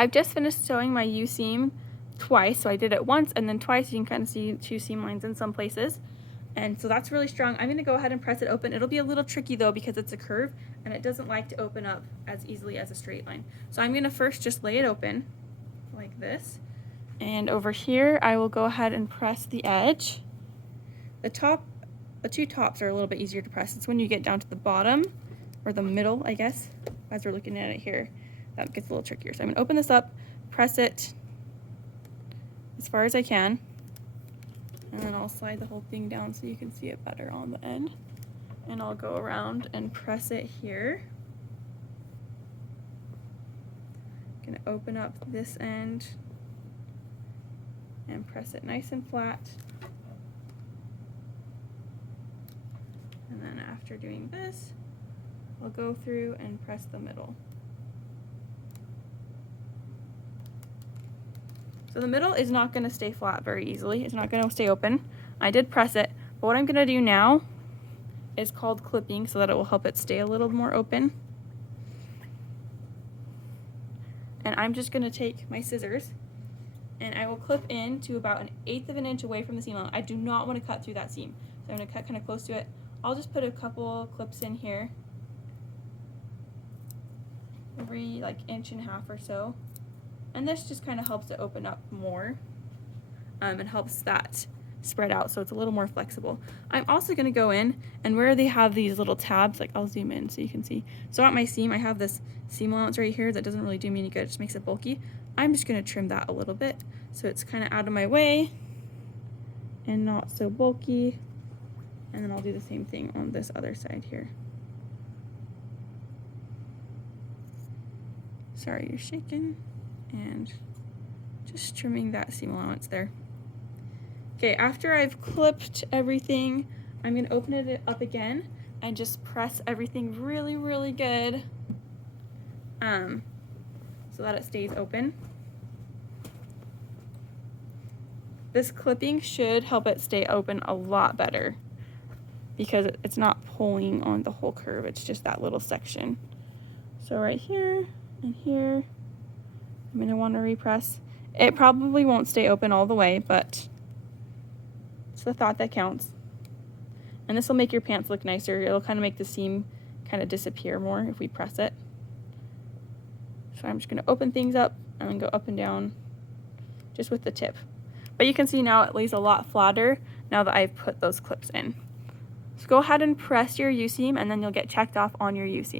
I've just finished sewing my U-seam twice, so I did it once and then twice. You can kind of see 2 seam lines in some places. And so that's really strong. I'm gonna go ahead and press it open. It'll be a little tricky though because it's a curve and it doesn't like to open up as easily as a straight line. So I'm gonna first just lay it open like this. And over here, I will go ahead and press the edge. The two tops are a little bit easier to press. It's when you get down to the bottom, or the middle, I guess, as we're looking at it here, that gets a little trickier. So I'm gonna open this up, press it as far as I can, and then I'll slide the whole thing down so you can see it better on the end. And I'll go around and press it here. I'm gonna open up this end and press it nice and flat. And then after doing this, I'll go through and press the middle. So the middle is not going to stay flat very easily. It's not going to stay open. I did press it, but what I'm going to do now is called clipping so that it will help it stay a little more open. And I'm just going to take my scissors and I will clip in to about 1/8 of an inch away from the seam line. I do not want to cut through that seam, so I'm going to cut kind of close to it. I'll just put a couple clips in here, every like 1.5 inches or so. And this just kind of helps it open up more and helps that spread out so it's a little more flexible. I'm also going to go in and where they have these little tabs, like I'll zoom in so you can see. So at my seam, I have this seam allowance right here that doesn't really do me any good. It just makes it bulky. I'm just going to trim that a little bit so it's kind of out of my way and not so bulky. And then I'll do the same thing on this other side here. Sorry, you're shaking. And just trimming that seam allowance there. Okay, after I've clipped everything, I'm going to open it up again and just press everything really, really good so that it stays open. This clipping should help it stay open a lot better because it's not pulling on the whole curve, it's just that little section. So right here and here, I'm going to want to repress. It probably won't stay open all the way, but it's the thought that counts. And this will make your pants look nicer. It'll kind of make the seam kind of disappear more if we press it. So I'm just going to open things up and then go up and down just with the tip. But you can see now it lays a lot flatter now that I've put those clips in. So go ahead and press your U-seam and then you'll get checked off on your U-seam.